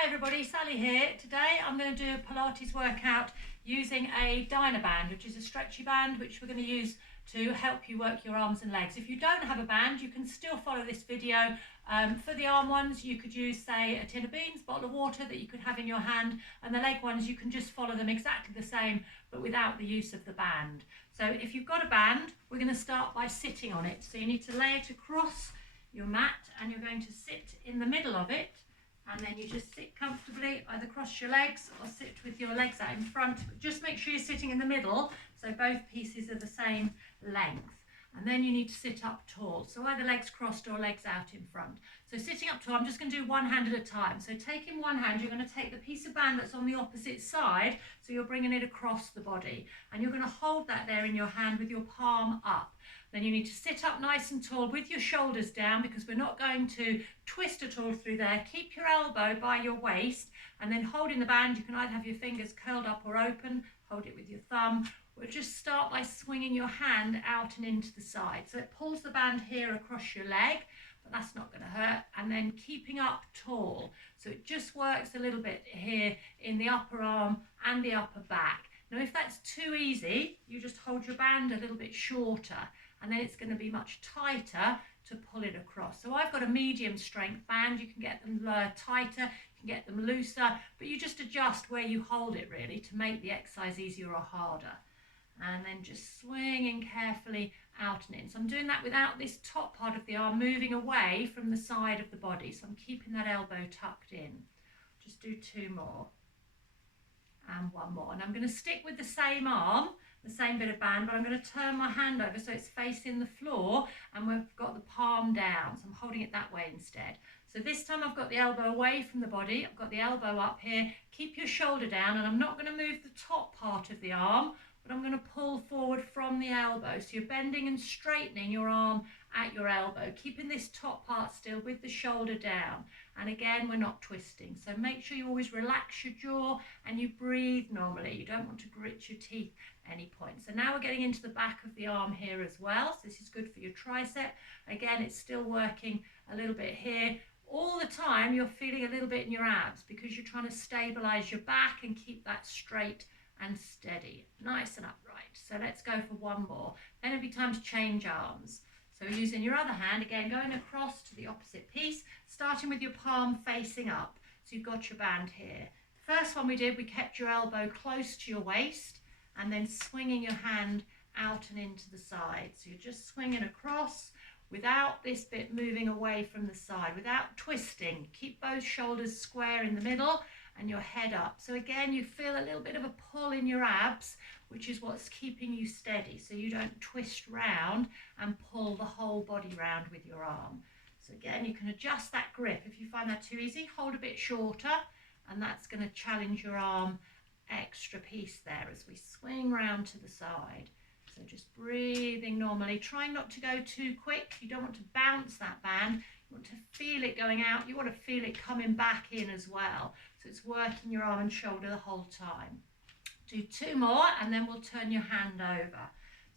Hi everybody, Sally here. Today I'm going to do a Pilates workout using a Dyna-Band, which is a stretchy band which we're going to use to help you work your arms and legs. If you don't have a band, you can still follow this video. For the arm ones, you could use, say, a tin of beans, bottle of water that you could have in your hand, and the leg ones, you can just follow them exactly the same, but without the use of the band. So if you've got a band, we're going to start by sitting on it. So you need to lay it across your mat, and you're going to sit in the middle of it. And then you just sit comfortably, either cross your legs or sit with your legs out in front. But just make sure you're sitting in the middle, so both pieces are the same length. And then you need to sit up tall, so either legs crossed or legs out in front. So sitting up tall, I'm just going to do one hand at a time. So taking one hand, you're going to take the piece of band that's on the opposite side, so you're bringing it across the body. And you're going to hold that there in your hand with your palm up. Then you need to sit up nice and tall with your shoulders down, because we're not going to twist at all through there. Keep your elbow by your waist, and then holding the band, you can either have your fingers curled up or open, hold it with your thumb. We'll just start by swinging your hand out and into the side. So it pulls the band here across your leg, but that's not going to hurt. And then keeping up tall. So it just works a little bit here in the upper arm and the upper back. Now, if that's too easy, you just hold your band a little bit shorter, and then it's going to be much tighter to pull it across. So I've got a medium strength band. You can get them tighter, you can get them looser, but you just adjust where you hold it really to make the exercise easier or harder. And then just swinging carefully out and in. So I'm doing that without this top part of the arm moving away from the side of the body. So I'm keeping that elbow tucked in. Just do two more. And one more. And I'm going to stick with the same arm, the same bit of band, but I'm going to turn my hand over so it's facing the floor and we've got the palm down. So I'm holding it that way instead. So this time I've got the elbow away from the body. I've got the elbow up here. Keep your shoulder down, and I'm not going to move the top part of the arm, but I'm going to pull forward from the elbow. So you're bending and straightening your arm at your elbow, keeping this top part still with the shoulder down. And again, we're not twisting. So make sure you always relax your jaw and you breathe normally. You don't want to grit your teeth at any point. So now we're getting into the back of the arm here as well. So this is good for your tricep. Again, it's still working a little bit here. All the time you're feeling a little bit in your abs because you're trying to stabilize your back and keep that straight and steady, nice and upright. So let's go for one more. Then it'll be time to change arms. So using your other hand, again, going across to the opposite piece, starting with your palm facing up. So you've got your band here. The first one we did, we kept your elbow close to your waist and then swinging your hand out and into the side. So you're just swinging across without this bit moving away from the side, without twisting. Keep those shoulders square in the middle and your head up. So again, you feel a little bit of a pull in your abs, which is what's keeping you steady, so you don't twist round and pull the whole body round with your arm. So again, you can adjust that grip. If you find that too easy, hold a bit shorter, and that's going to challenge your arm extra piece there as we swing round to the side. So just breathing normally, trying not to go too quick. You don't want to bounce that band. You want to feel it going out. You want to feel it coming back in as well. So it's working your arm and shoulder the whole time. Do two more and then we'll turn your hand over.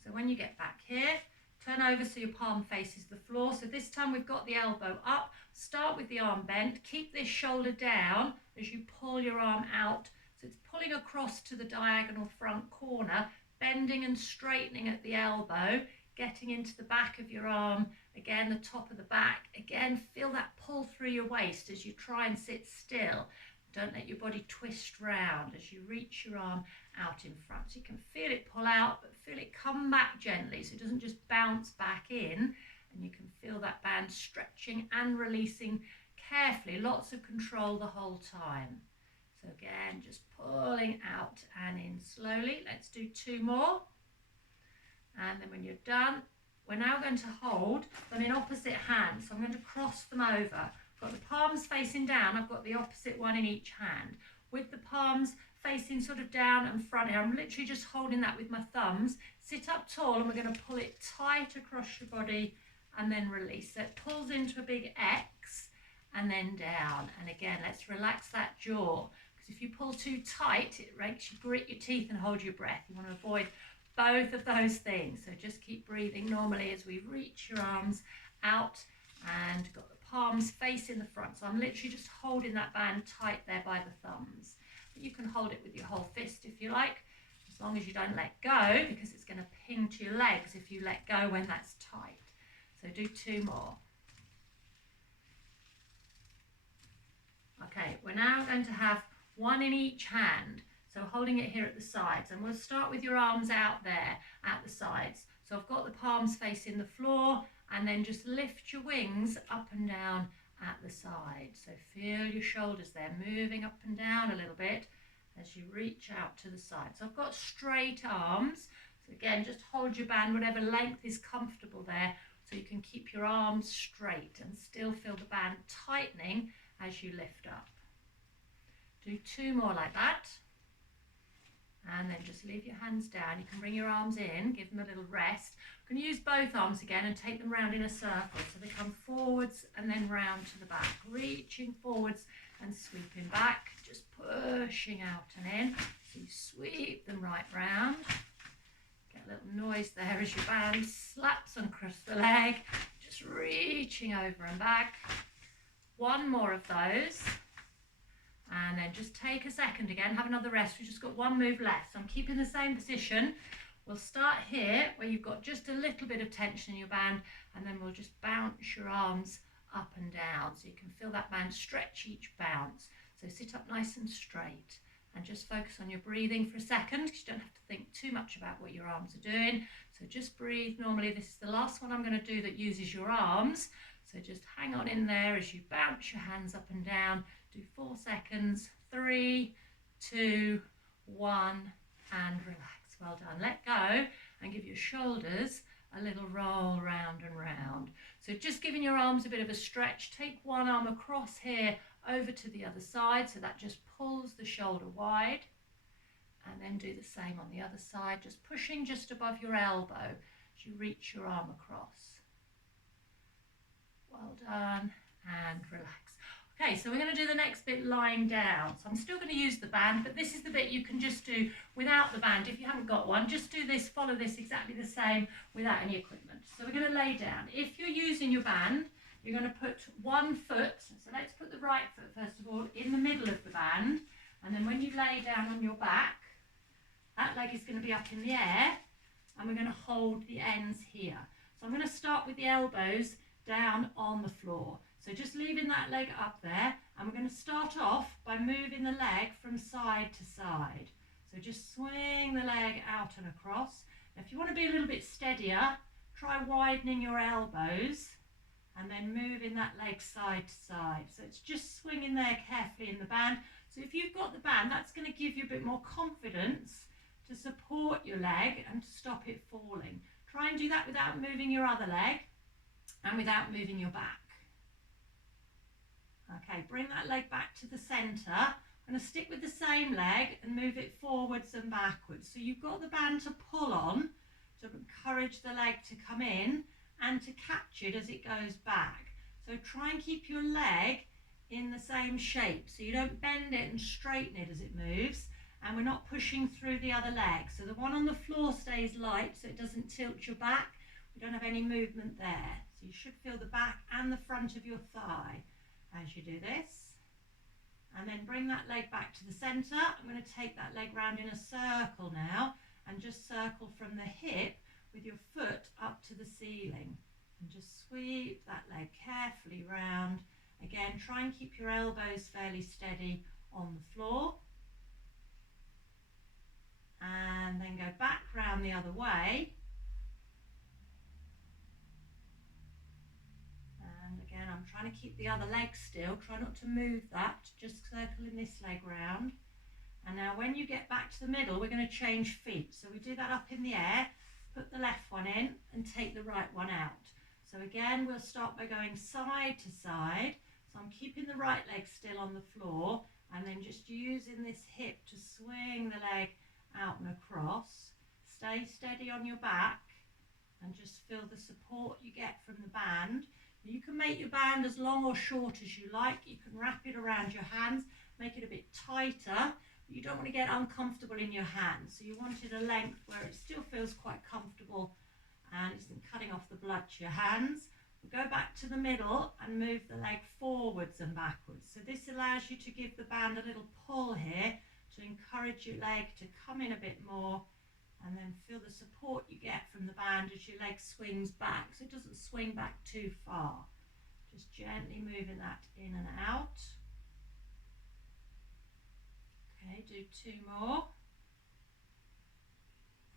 So when you get back here, turn over so your palm faces the floor. So this time we've got the elbow up. Start with the arm bent. Keep this shoulder down as you pull your arm out. So it's pulling across to the diagonal front corner, bending and straightening at the elbow, getting into the back of your arm, again the top of the back. Again, feel that pull through your waist as you try and sit still. Don't let your body twist round as you reach your arm out in front. So you can feel it pull out, but feel it come back gently so it doesn't just bounce back in. And you can feel that band stretching and releasing carefully, lots of control the whole time. So again, just pulling out and in slowly. Let's do two more. And then when you're done, we're now going to hold them in opposite hands. So I'm going to cross them over. I've got the palms facing down. I've got the opposite one in each hand. With the palms facing sort of down and front here, I'm literally just holding that with my thumbs. Sit up tall and we're going to pull it tight across your body and then release. So it pulls into a big X and then down. And again, let's relax that jaw. Because if you pull too tight, it makes you grit your teeth and hold your breath. You want to avoid both of those things. So just keep breathing normally as we reach your arms out and got the palms facing the front. So I'm literally just holding that band tight there by the thumbs. But you can hold it with your whole fist if you like, as long as you don't let go, because it's going to ping to your legs if you let go when that's tight. So do 2 more. Okay, we're now going to have 1 in each hand. So holding it here at the sides, and we'll start with your arms out there at the sides. So I've got the palms facing the floor, and then just lift your wings up and down at the side. So feel your shoulders there moving up and down a little bit as you reach out to the side. So I've got straight arms. So again, just hold your band whatever length is comfortable there, so you can keep your arms straight and still feel the band tightening as you lift up. Do 2 more like that. And then just leave your hands down. You can bring your arms in, give them a little rest. You can use both arms again and take them round in a circle. So they come forwards and then round to the back. Reaching forwards and sweeping back. Just pushing out and in. So you sweep them right round. Get a little noise there as your band slaps across the leg. Just reaching over and back. 1 more of those. And then just take a second again, have another rest. We've just got 1 move left. So I'm keeping the same position. We'll start here where you've got just a little bit of tension in your band, and then we'll just bounce your arms up and down so you can feel that band stretch each bounce. So sit up nice and straight and just focus on your breathing for a second, because you don't have to think too much about what your arms are doing. So just breathe normally. This is the last one I'm going to do that uses your arms. So just hang on in there as you bounce your hands up and down. Do 4 seconds, 3, 2, 1, and relax. Well done. Let go and give your shoulders a little roll round and round. So just giving your arms a bit of a stretch. Take one arm across here over to the other side, so that just pulls the shoulder wide. And then do the same on the other side, just pushing just above your elbow as you reach your arm across. Well done, and relax. Okay, so we're going to do the next bit lying down. So I'm still going to use the band, but this is the bit you can just do without the band. If you haven't got one, just do this, follow this exactly the same without any equipment. So we're going to lay down. If you're using your band, you're going to put 1 foot, so let's put the right foot first of all in the middle of the band, and then when you lay down on your back, that leg is going to be up in the air, and we're going to hold the ends here. So I'm going to start with the elbows down on the floor. So just leaving that leg up there, and we're going to start off by moving the leg from side to side. So just swing the leg out and across. Now if you want to be a little bit steadier, try widening your elbows and then moving that leg side to side. So it's just swinging there carefully in the band. So if you've got the band, that's going to give you a bit more confidence to support your leg and to stop it falling. Try and do that without moving your other leg and without moving your back. Okay, bring that leg back to the centre. I'm going to stick with the same leg and move it forwards and backwards. So you've got the band to pull on to encourage the leg to come in and to catch it as it goes back. So try and keep your leg in the same shape so you don't bend it and straighten it as it moves, and we're not pushing through the other leg. So the one on the floor stays light so it doesn't tilt your back. We don't have any movement there. So you should feel the back and the front of your thigh as you do this. And then bring that leg back to the centre. I'm going to take that leg round in a circle now and just circle from the hip with your foot up to the ceiling. And just sweep that leg carefully round. Again, try and keep your elbows fairly steady on the floor. And then go back round the other way. Again, I'm trying to keep the other leg still, try not to move that, just circling this leg round. And now when you get back to the middle, we're going to change feet. So we do that up in the air, put the left one in and take the right one out. So again, we'll start by going side to side. So I'm keeping the right leg still on the floor and then just using this hip to swing the leg out and across. Stay steady on your back and just feel the support you get from the band. You can make your band as long or short as you like. You can wrap it around your hands, make it a bit tighter, but you don't want to get uncomfortable in your hands. So you want it a length where it still feels quite comfortable and isn't cutting off the blood to your hands. We'll go back to the middle and move the leg forwards and backwards. So this allows you to give the band a little pull here to encourage your leg to come in a bit more, and then feel the support you get from the band as your leg swings back, so it doesn't swing back too far. Just gently moving that in and out. Okay, do 2 more.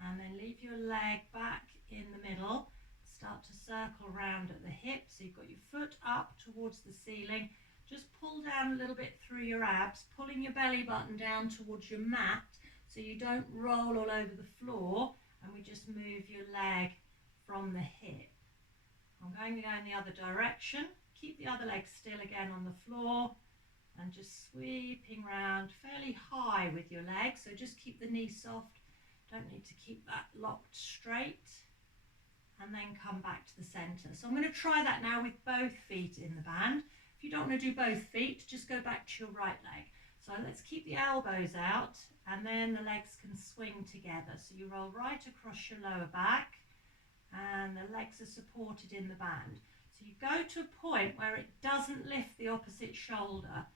And then leave your leg back in the middle. Start to circle round at the hip, so you've got your foot up towards the ceiling. Just pull down a little bit through your abs, pulling your belly button down towards your mat so you don't roll all over the floor, and we just move your leg from the hip. I'm going to go in the other direction. Keep the other leg still again on the floor and just sweeping round fairly high with your leg, so just keep the knee soft. Don't need to keep that locked straight, and then come back to the centre. So I'm going to try that now with both feet in the band. If you don't want to do both feet, just go back to your right leg. So let's keep the elbows out, and then the legs can swing together. So you roll right across your lower back, and the legs are supported in the band. So you go to a point where it doesn't lift the opposite shoulder.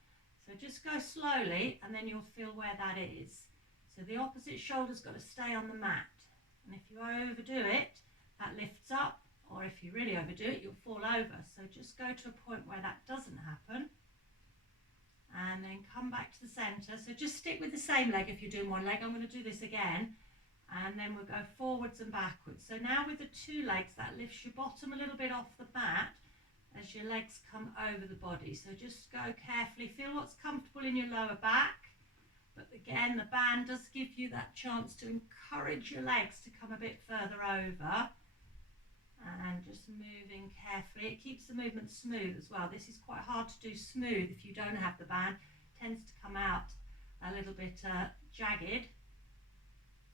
So just go slowly, and then you'll feel where that is. So the opposite shoulder's got to stay on the mat. And if you overdo it, that lifts up, or if you really overdo it, you'll fall over. So just go to a point where that doesn't happen, and then come back to the centre. So just stick with the same leg if you're doing one leg. I'm going to do this again, and then we'll go forwards and backwards. So now with the 2 legs, that lifts your bottom a little bit off the mat as your legs come over the body. So just go carefully, feel what's comfortable in your lower back. But again, the band does give you that chance to encourage your legs to come a bit further over. And just moving carefully. It keeps the movement smooth as well. This is quite hard to do smooth if you don't have the band. It tends to come out a little bit jagged.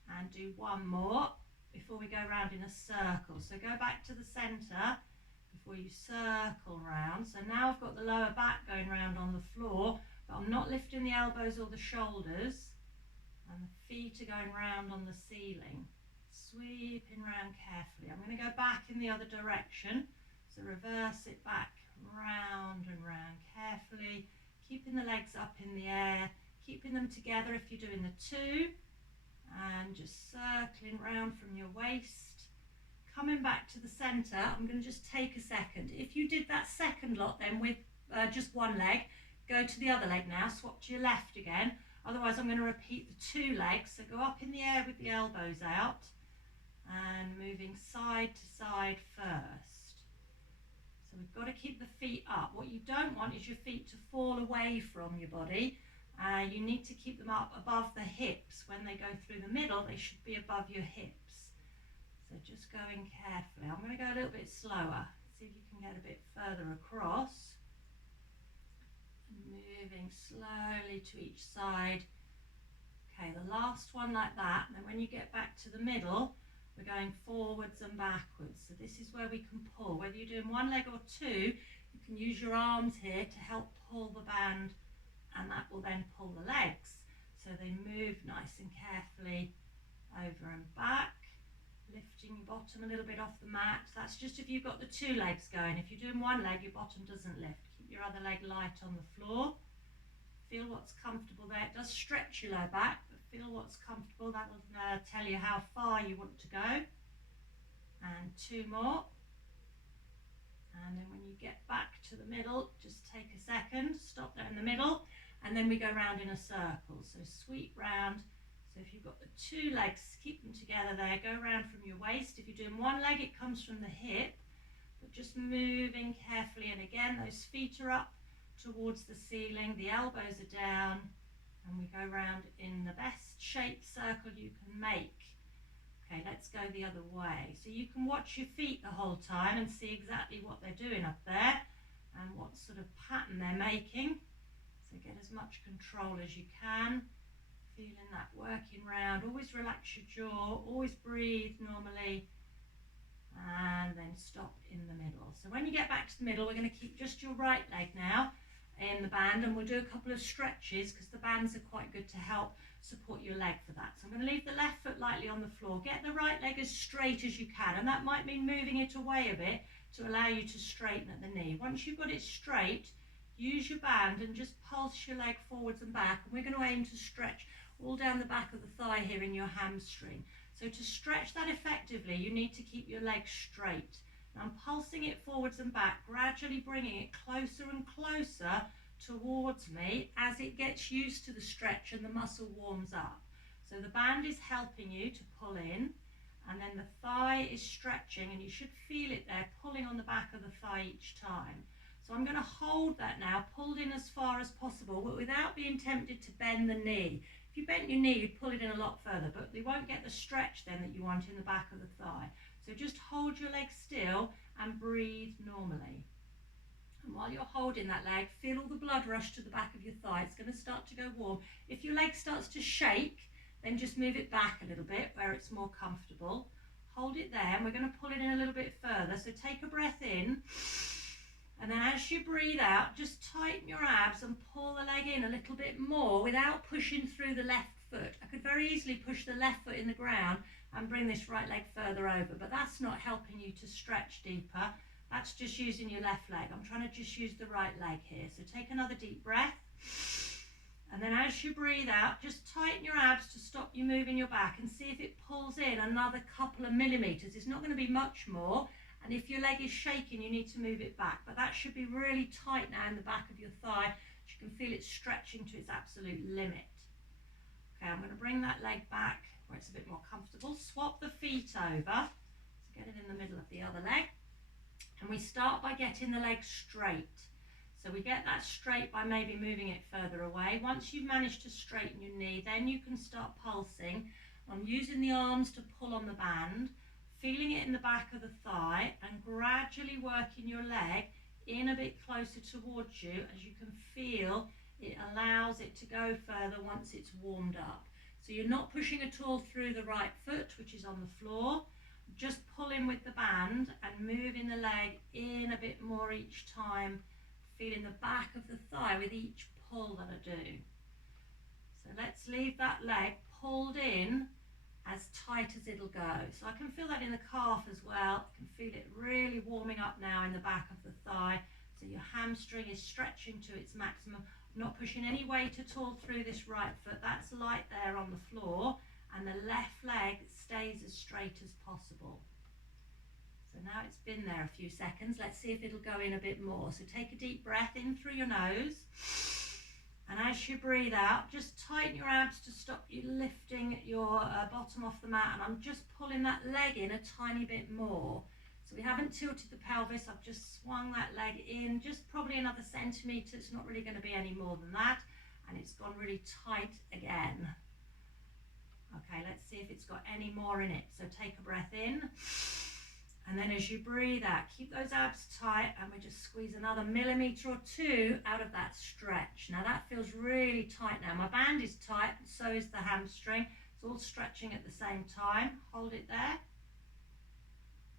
And do 1 more before we go round in a circle. So go back to the centre before you circle round. So now I've got the lower back going round on the floor, but I'm not lifting the elbows or the shoulders, and the feet are going round on the ceiling. Sweeping round carefully. I'm going to go back in the other direction, so reverse it back round and round carefully, keeping the legs up in the air, keeping them together if you're doing the 2, and just circling round from your waist, coming back to the centre. I'm going to just take a second. If you did that second lot then with just one leg, go to the other leg now, swap to your left again. Otherwise I'm going to repeat the 2 legs, so go up in the air with the elbows out, and moving side to side first. So we've got to keep the feet up. What you don't want is your feet to fall away from your body. You need to keep them up above the hips. When they go through the middle, they should be above your hips. So just going carefully. I'm going to go a little bit slower. See if you can get a bit further across. Moving slowly to each side. Okay, the last one like that. And then when you get back to the middle, we're going forwards and backwards. So this is where we can pull. Whether you're doing 1 leg or 2, you can use your arms here to help pull the band, and that will then pull the legs. So they move nice and carefully over and back, lifting your bottom a little bit off the mat. That's just if you've got the 2 legs going. If you're doing 1 leg, your bottom doesn't lift. Keep your other leg light on the floor. Feel what's comfortable there. It does stretch your lower back, but feel what's comfortable. That will tell you how far you want to go. And 2 more. And then when you get back to the middle, just take a second, stop there in the middle, and then we go round in a circle. So sweep round. So if you've got the 2 legs, keep them together there. Go round from your waist. If you're doing 1 leg, it comes from the hip, but just moving carefully. And again, those feet are up towards the ceiling, the elbows are down, and we go round in the best shaped circle you can make. Okay, let's go the other way. So you can watch your feet the whole time and see exactly what they're doing up there and what sort of pattern they're making. So get as much control as you can, feeling that working round. Always relax your jaw, always breathe normally, and then stop in the middle. So when you get back to the middle, we're going to keep just your right leg now in the band, and we'll do a couple of stretches because the bands are quite good to help support your leg for that. So I'm going to leave the left foot lightly on the floor. Get the right leg as straight as you can, and that might mean moving it away a bit to allow you to straighten at the knee. Once you've got it straight, use your band and just pulse your leg forwards and back. And we're going to aim to stretch all down the back of the thigh here in your hamstring. So to stretch that effectively, you need to keep your leg straight. Now I'm pulsing it forwards and back, gradually bringing it closer and closer towards me as it gets used to the stretch and the muscle warms up. So the band is helping you to pull in, and then the thigh is stretching, and you should feel it there pulling on the back of the thigh each time. So I'm going to hold that now, pulled in as far as possible, but without being tempted to bend the knee. If you bent your knee, you'd pull it in a lot further, but you won't get the stretch then that you want in the back of the thigh. So just hold your leg still and breathe normally. And while you're holding that leg, feel all the blood rush to the back of your thigh. It's going to start to go warm. If your leg starts to shake, then just move it back a little bit where it's more comfortable. Hold it there, and we're going to pull it in a little bit further. So take a breath in, and then as you breathe out, just tighten your abs and pull the leg in a little bit more without pushing through the left foot. I could very easily push the left foot in the ground and bring this right leg further over, but that's not helping you to stretch deeper. That's just using your left leg. I'm trying to just use the right leg here. So take another deep breath. And then as you breathe out, just tighten your abs to stop you moving your back and see if it pulls in another couple of millimeters. It's not going to be much more. And if your leg is shaking, you need to move it back. But that should be really tight now in the back of your thigh. You can feel it stretching to its absolute limit. Okay, I'm going to bring that leg back where it's a bit more comfortable. Swap the feet over. So get it in the middle of the other leg. And we start by getting the leg straight. So we get that straight by maybe moving it further away. Once you've managed to straighten your knee, then you can start pulsing. I'm using the arms to pull on the band, feeling it in the back of the thigh, and gradually working your leg in a bit closer towards you as you can feel it allows it to go further once it's warmed up. So you're not pushing at all through the right foot, which is on the floor. Just pulling with the band and moving the leg in a bit more each time, feeling the back of the thigh with each pull that I do. So let's leave that leg pulled in as tight as it'll go. So I can feel that in the calf as well. I can feel it really warming up now in the back of the thigh. So your hamstring is stretching to its maximum. I'm not pushing any weight at all through this right foot. That's light there on the floor. And the left leg stays as straight as possible. So now it's been there a few seconds. Let's see if it'll go in a bit more. So take a deep breath in through your nose. And as you breathe out, just tighten your abs to stop you lifting your bottom off the mat. And I'm just pulling that leg in a tiny bit more. So we haven't tilted the pelvis. I've just swung that leg in just probably another centimetre. It's not really going to be any more than that. And it's gone really tight again. Okay, let's see if it's got any more in it. So take a breath in. And then as you breathe out, keep those abs tight, and we just squeeze another millimetre or two out of that stretch. Now that feels really tight now. My band is tight, and so is the hamstring. It's all stretching at the same time. Hold it there.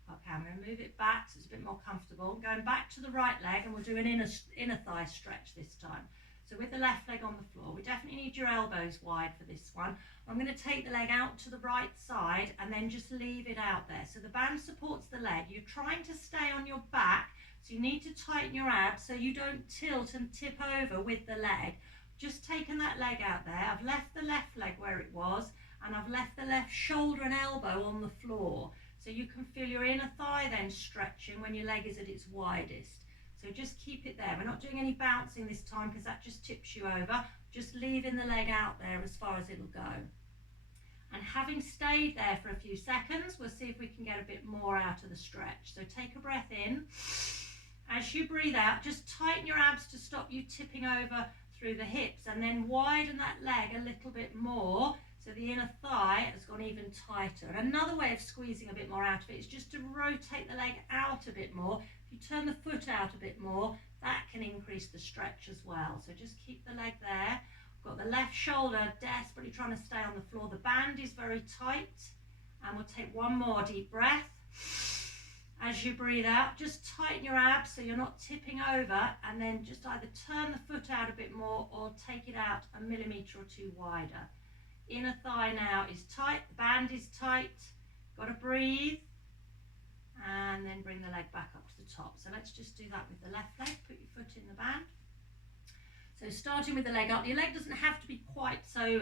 Okay, I'm going to move it back so it's a bit more comfortable. Going back to the right leg, and we'll do an inner thigh stretch this time. So with the left leg on the floor, we definitely need your elbows wide for this one. I'm going to take the leg out to the right side and then just leave it out there. So the band supports the leg. You're trying to stay on your back, so you need to tighten your abs so you don't tilt and tip over with the leg. Just taken that leg out there. I've left the left leg where it was, and I've left the left shoulder and elbow on the floor. So you can feel your inner thigh then stretching when your leg is at its widest. So just keep it there. We're not doing any bouncing this time because that just tips you over. Just leaving the leg out there as far as it'll go. And having stayed there for a few seconds, we'll see if we can get a bit more out of the stretch. So take a breath in. As you breathe out, just tighten your abs to stop you tipping over through the hips, and then widen that leg a little bit more so the inner thigh has gone even tighter. And another way of squeezing a bit more out of it is just to rotate the leg out a bit more. If you turn the foot out a bit more, that can increase the stretch as well. So just keep the leg there. Got the left shoulder desperately trying to stay on the floor. The band is very tight. And we'll take one more deep breath. As you breathe out, just tighten your abs so you're not tipping over, and then just either turn the foot out a bit more or take it out a millimetre or two wider. Inner thigh now is tight, the band is tight. Got to breathe. and then bring the leg back up to the top. So let's just do that with the left leg. Put your foot in the band. So starting with the leg up, your leg doesn't have to be quite so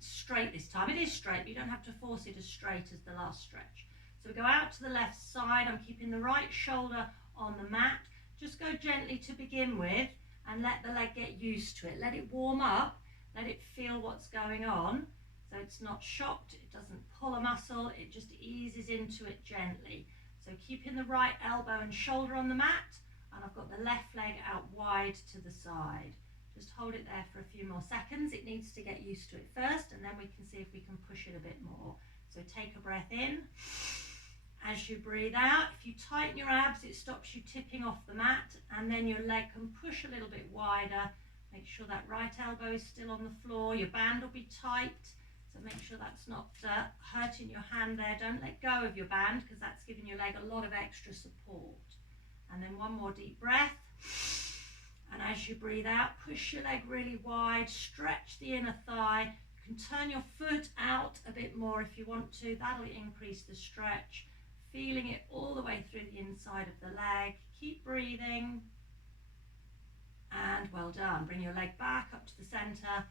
straight this time. It is straight, but you don't have to force it as straight as the last stretch. So we go out to the left side. I'm keeping the right shoulder on the mat. Just go gently to begin with and let the leg get used to it. Let it warm up, let it feel what's going on. So it's not shocked, it doesn't pull a muscle, it just eases into it gently. So keeping the right elbow and shoulder on the mat, and I've got the left leg out wide to the side. Just hold it there for a few more seconds. It needs to get used to it first, and then we can see if we can push it a bit more. So take a breath in. As you breathe out, if you tighten your abs, it stops you tipping off the mat, and then your leg can push a little bit wider. Make sure that right elbow is still on the floor. Your band will be tight, so make sure that's not hurting your hand there. Don't let go of your band, because that's giving your leg a lot of extra support. And then one more deep breath. And as you breathe out, push your leg really wide, stretch the inner thigh. You can turn your foot out a bit more if you want to. That'll increase the stretch. Feeling it all the way through the inside of the leg. Keep breathing. And well done. Bring your leg back up to the center,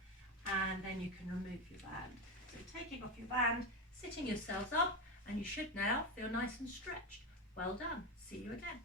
and then you can remove your band. So taking off your band, sitting yourselves up, and you should now feel nice and stretched. Well done. See you again.